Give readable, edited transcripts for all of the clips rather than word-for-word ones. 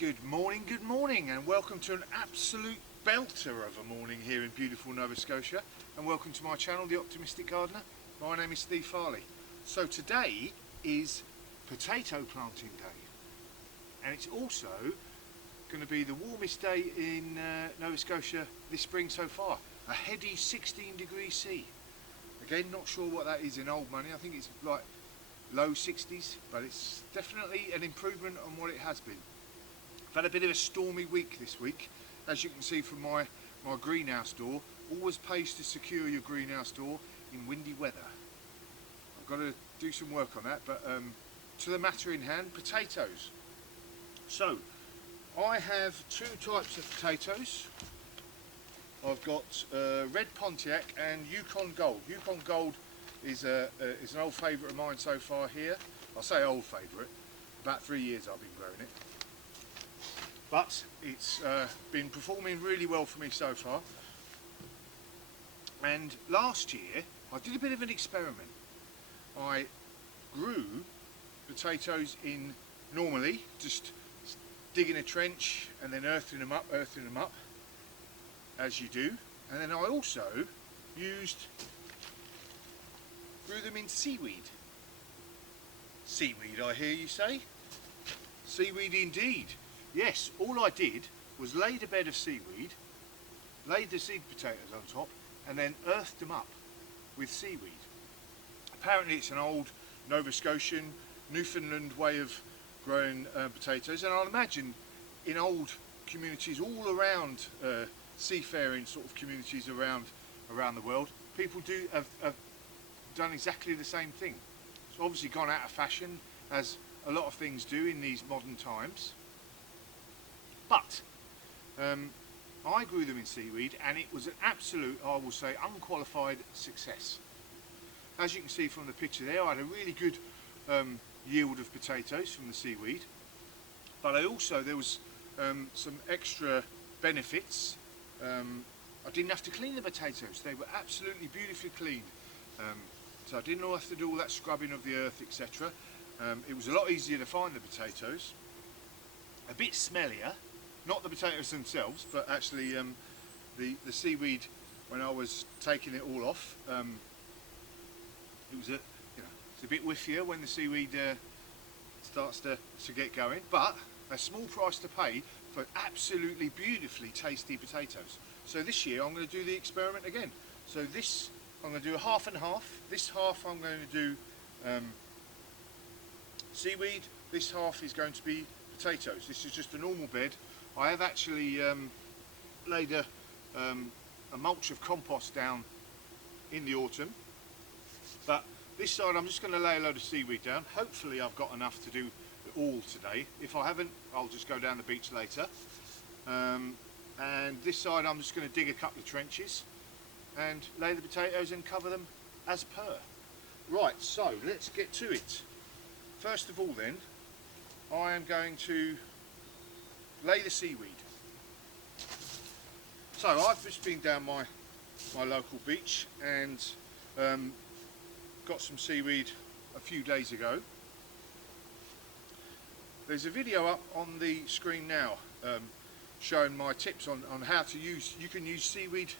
Good morning, and welcome to an absolute belter of a morning here in beautiful Nova Scotia, and welcome to my channel, The Optimistic Gardener. My name is Steve Farley. So today is potato planting day, and it's also going to be the warmest day in Nova Scotia this spring so far, a heady 16 degrees C. Again, not sure what that is in old money. I think it's like low 60s, but it's definitely an improvement on what it has been. I've had a bit of a stormy week this week, as you can see from my greenhouse door. Always pays to secure your greenhouse door in windy weather. I've got to do some work on that, but to the matter in hand, potatoes. So, I have two types of potatoes. I've got Red Pontiac and Yukon Gold. Yukon Gold is an old favourite of mine so far here. I'll say old favourite, about 3 years I've been growing it. But it's been performing really well for me so far. And last year I did a bit of an experiment. I grew potatoes in normally, just digging a trench and then earthing them up, as you do. And then I also grew them in seaweed. Seaweed, I hear you say? Seaweed indeed. Yes, all I did was laid a bed of seaweed, laid the seed potatoes on top, and then earthed them up with seaweed. Apparently it's an old Nova Scotian, Newfoundland way of growing potatoes, and I'll imagine in old communities all around, seafaring sort of communities around the world, people have done exactly the same thing. It's obviously gone out of fashion, as a lot of things do in these modern times. But I grew them in seaweed, and it was an absolute, I will say, unqualified success. As you can see from the picture there, I had a really good yield of potatoes from the seaweed. But there was some extra benefits. I didn't have to clean the potatoes. They were absolutely beautifully clean. So I didn't have to do all that scrubbing of the earth, etc. It was a lot easier to find the potatoes. A bit smellier. Not the potatoes themselves, but actually the seaweed. When I was taking it all off, it was it's a bit whiffier when the seaweed starts to get going. But a small price to pay for absolutely beautifully tasty potatoes. So this year I'm going to do the experiment again. So this I'm going to do a half and half. This half I'm going to do seaweed. This half is going to be potatoes. This is just a normal bed. I have actually laid a mulch of compost down in the autumn, but this side I'm just going to lay a load of seaweed down. Hopefully I've got enough to do it all today. If I haven't, I'll just go down the beach later. And this side I'm just going to dig a couple of trenches and lay the potatoes and cover them as per. Right, so let's get to it. First of all then, I am going to lay the seaweed. So I've just been down my local beach and got some seaweed a few days ago. There's a video up on the screen now showing my tips on how to use. You can use seaweed,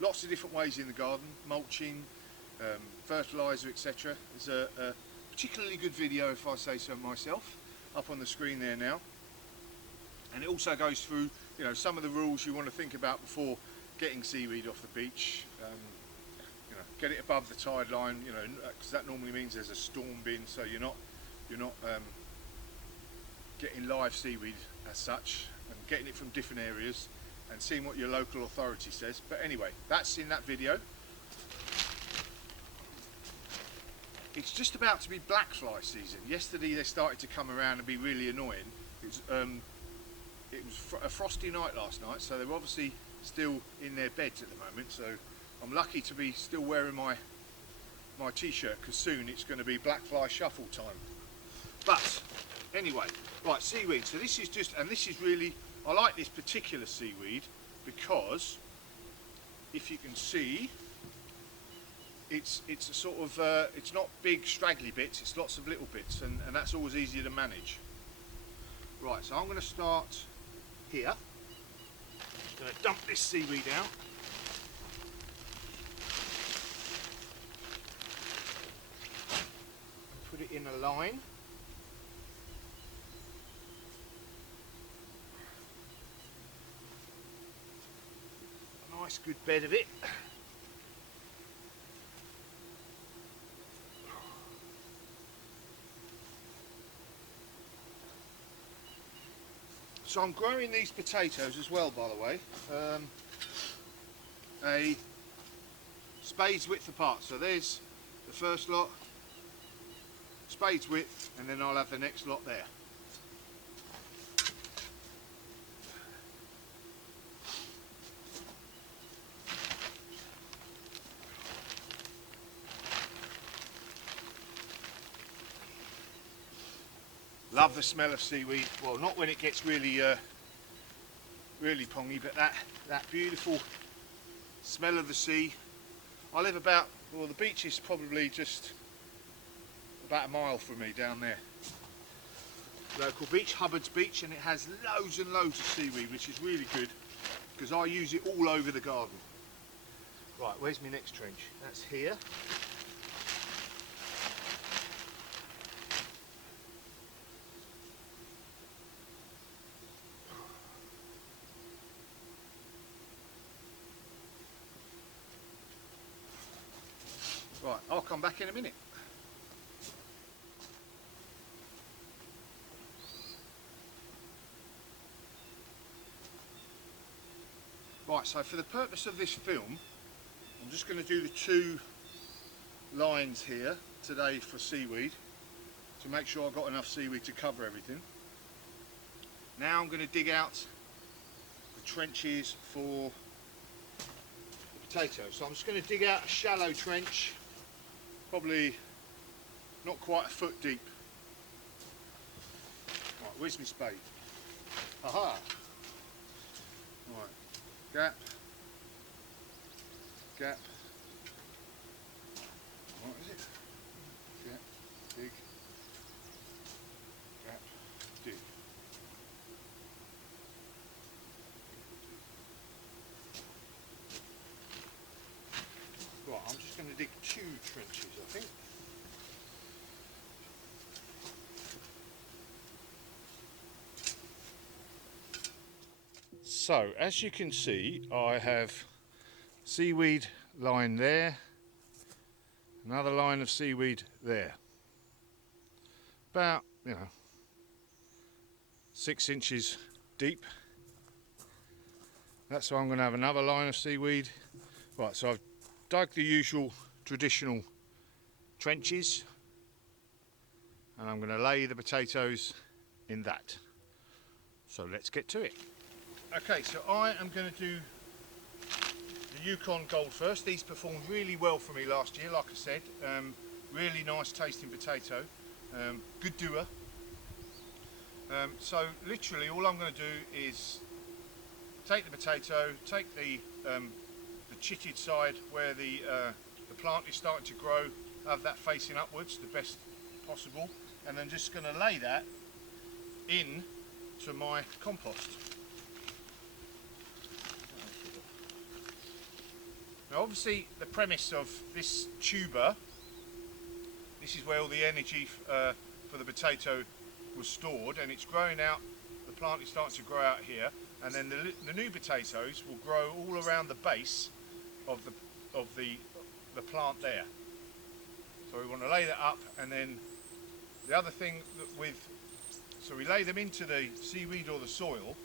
lots of different ways in the garden, mulching, fertilizer, etc. There's a particularly good video, if I say so myself, up on the screen there now. And it also goes through, some of the rules you want to think about before getting seaweed off the beach. Get it above the tide line, because that normally means there's a storm bin, so you're not getting live seaweed as such, and getting it from different areas and seeing what your local authority says. But anyway, that's in that video. It's just about to be black fly season. Yesterday they started to come around and be really annoying. It was a frosty night last night, so they're obviously still in their beds at the moment. So I'm lucky to be still wearing my t-shirt, because soon it's going to be black fly shuffle time. But anyway, right, seaweed. So this is really, I like this particular seaweed because if you can see, it's a sort of it's not big straggly bits, it's lots of little bits, and that's always easier to manage. Right, so I'm going to start here. I'm going to dump this seaweed out. Put it in a line. A nice good bed of it. So I'm growing these potatoes as well, by the way, a spade's width apart. So there's the first lot, spade's width, and then I'll have the next lot there. Love the smell of seaweed. Well, not when it gets really really pongy, but that beautiful smell of the sea. I live about, well, the beach is probably just about a mile from me down there. Local beach, Hubbard's Beach, and it has loads and loads of seaweed, which is really good because I use it all over the garden. Right, where's my next trench? That's here. Right, I'll come back in a minute. Right, so for the purpose of this film, I'm just going to do the 2 lines here today for seaweed to make sure I've got enough seaweed to cover everything. Now I'm going to dig out the trenches for the potatoes. So I'm just going to dig out a shallow trench, probably not quite a foot deep. Right, where's my spade? Aha! Right, gap, gap. What is it? Gap, dig, gap, dig. Right, I'm just going to dig 2 trenches, I think. So, as you can see, I have seaweed line there, another line of seaweed there. About, 6 inches deep. That's why I'm going to have another line of seaweed. Right, so I've dug the usual traditional trenches and I'm going to lay the potatoes in that. So let's get to it. Okay, so I am going to do the Yukon Gold first. These performed really well for me last year, like I said. Really nice tasting potato, good doer. So literally all I'm going to do is take the potato, take the chitted side where the plant is starting to grow, have that facing upwards the best possible, and then just going to lay that in to my compost. Now obviously the premise of this tuber, this is where all the energy for the potato was stored, and it's growing out, the plant is starting to grow out here, and then the new potatoes will grow all around the base of the plant there. So we want to lay that up, and then the other thing that so we lay them into the seaweed or the soil,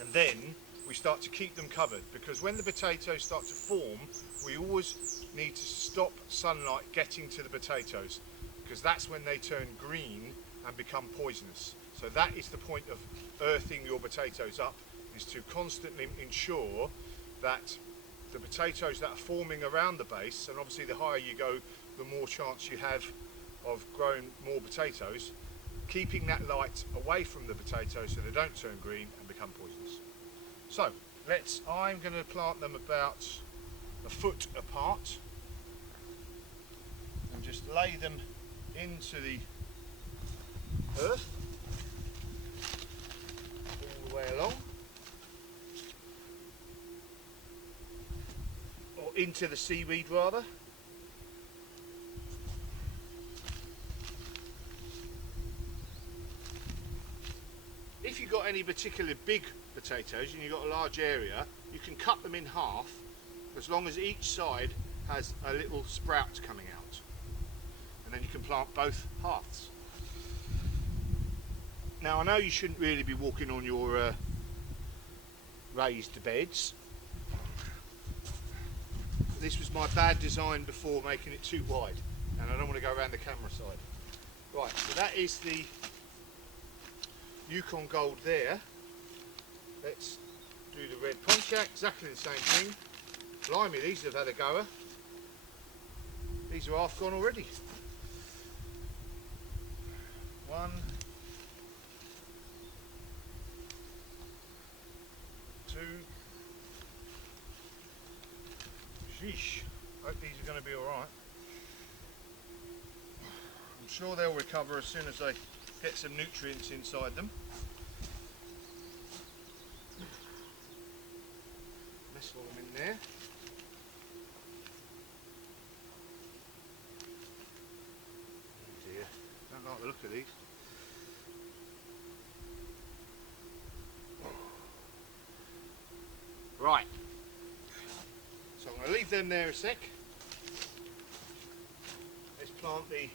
and then we start to keep them covered, because when the potatoes start to form, we always need to stop sunlight getting to the potatoes, because that's when they turn green and become poisonous. So that is the point of earthing your potatoes up, is to constantly ensure that the potatoes that are forming around the base, and obviously the higher you go, the more chance you have of growing more potatoes, keeping that light away from the potatoes so they don't turn green and become poisonous. So I'm going to plant them about a foot apart and just lay them into the earth. into the seaweed rather. If you've got any particular big potatoes and you've got a large area, you can cut them in half as long as each side has a little sprout coming out, and then you can plant both halves. Now I know you shouldn't really be walking on your raised beds. This was my bad design before, making it too wide, and I don't want to go around the camera side. Right, so that is the Yukon Gold there. Let's do the red Pontiac, exactly the same thing. Blimey, these have had a goer. These are half gone already. 1, 2. Sheesh, hope these are going to be alright. I'm sure they'll recover as soon as they get some nutrients inside them. Nestle them in there. Oh dear, don't like the look of these. Right, so I'm going to leave them there a sec. Let's plant the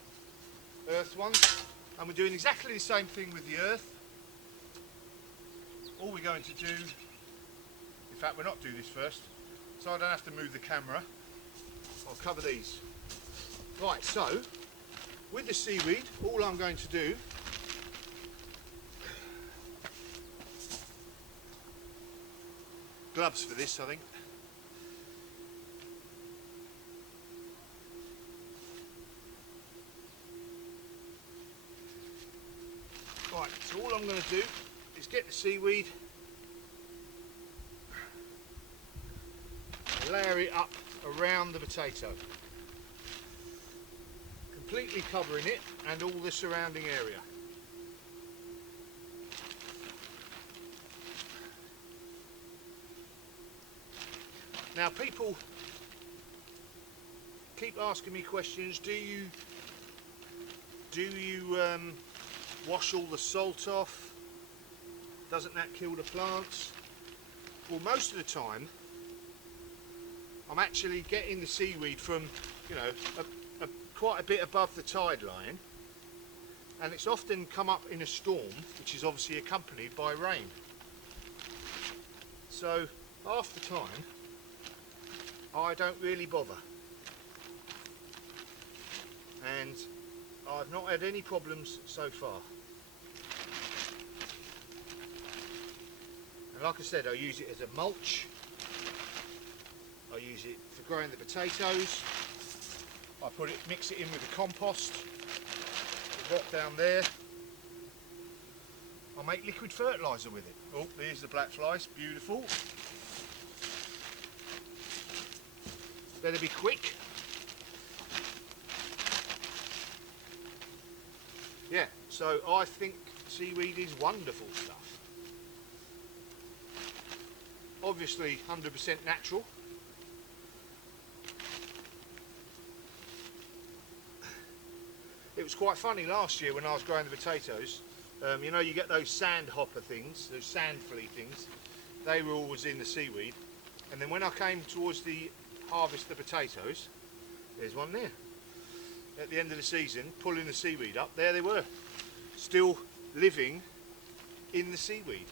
earth ones, and we're doing exactly the same thing with the earth. All we're going to do, in fact we're not doing this first, so I don't have to move the camera. I'll cover these. Right, so with the seaweed, all I'm going to do gloves for this, I think. Right, so all I'm going to do is get the seaweed, layer it up around the potato, completely covering it and all the surrounding area. Now people keep asking me questions, do you wash all the salt off? Doesn't that kill the plants? Well, most of the time I'm actually getting the seaweed from, you know, quite a bit above the tide line, and it's often come up in a storm, which is obviously accompanied by rain. So half the time I don't really bother, and I've not had any problems so far. And like I said, I use it as a mulch, I use it for growing the potatoes, I mix it in with the compost, the rock down there. I make liquid fertiliser with it. Oh, there's the black flies, beautiful. Better be quick. Yeah, so I think seaweed is wonderful stuff. Obviously 100% natural. It was quite funny last year when I was growing the potatoes. You know, you get those sand hopper things, those sand flea things. They were always in the seaweed. And then when I came towards the harvest the potatoes, there's one there. At the end of the season, pulling the seaweed up, there they were, still living in the seaweed.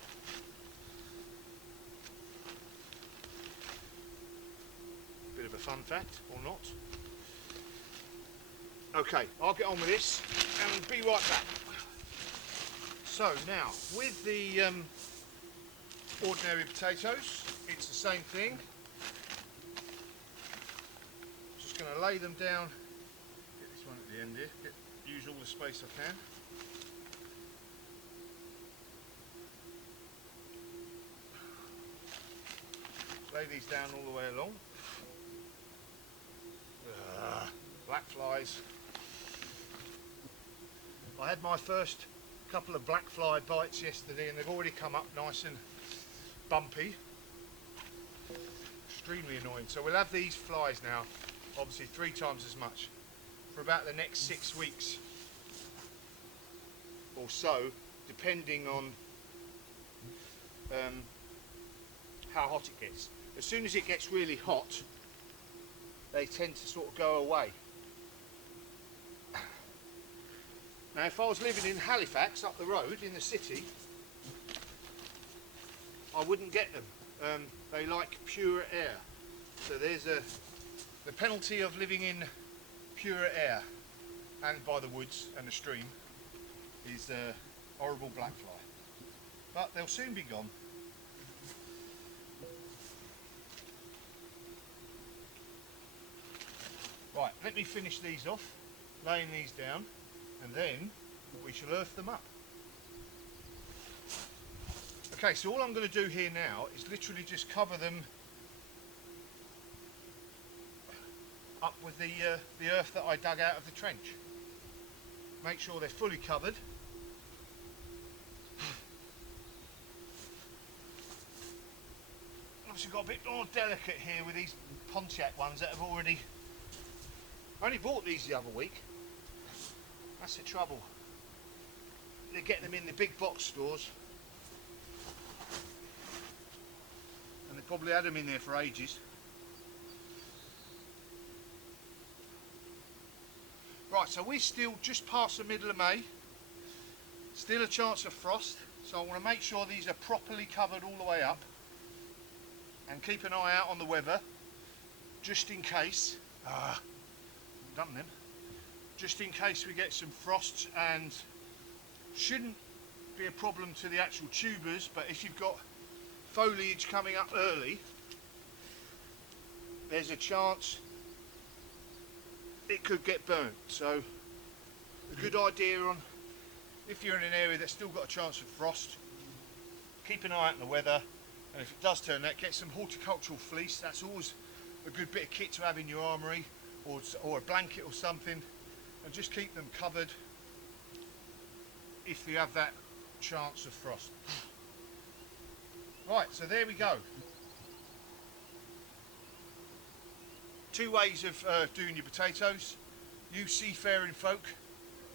Bit of a fun fact, or not. Okay, I'll get on with this and be right back. So now, with the ordinary potatoes, it's the same thing. Just going to lay them down. Get this one at the end here. Use all the space I can. Lay these down all the way along. Black flies. I had my first couple of black fly bites yesterday and they've already come up nice and bumpy. extremely annoying. So we'll have these flies now, obviously 3 times as much, for about the next 6 weeks or so, depending on how hot it gets. As soon as it gets really hot, they tend to sort of go away. Now if I was living in Halifax, up the road in the city, I wouldn't get them. They like pure air. So there's the penalty of living in pure air and by the woods and the stream is horrible black fly. But they'll soon be gone. Right, let me finish these off, laying these down, and then we shall earth them up. Okay, so all I'm going to do here now is literally just cover them up with the earth that I dug out of the trench. Make sure they're fully covered. Obviously got a bit more delicate here with these Pontiac ones that have already... I only bought these the other week. That's the trouble. They get them in the big box stores. And they probably had them in there for ages. Right, so we're still just past the middle of May. Still a chance of frost. So I want to make sure these are properly covered all the way up. And keep an eye out on the weather. Just in case. Done them. Just in case we get some frosts, and shouldn't be a problem to the actual tubers, but if you've got foliage coming up early, there's a chance it could get burnt. So a good idea on, if you're in an area that's still got a chance of frost, keep an eye out on the weather, and if it does turn that, get some horticultural fleece. That's always a good bit of kit to have in your armoury, or a blanket or something, and just keep them covered if you have that chance of frost. Right, so there we go. 2 ways of doing your potatoes. Use seafaring folk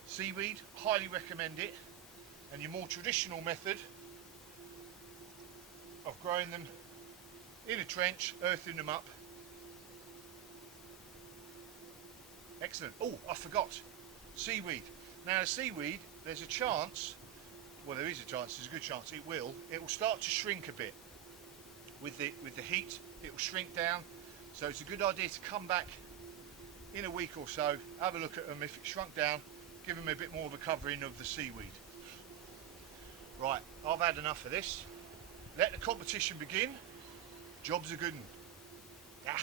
seaweed, highly recommend it, and your more traditional method of growing them in a trench, earthing them up. Excellent. Oh, I forgot. Seaweed. Now the seaweed, there's a chance, well there is a chance, there's a good chance it will start to shrink a bit. With the heat, it will shrink down. So it's a good idea to come back in a week or so, have a look at them. If it's shrunk down, give them a bit more of a covering of the seaweed. Right, I've had enough of this. Let the competition begin. Job's a good one. Yeah.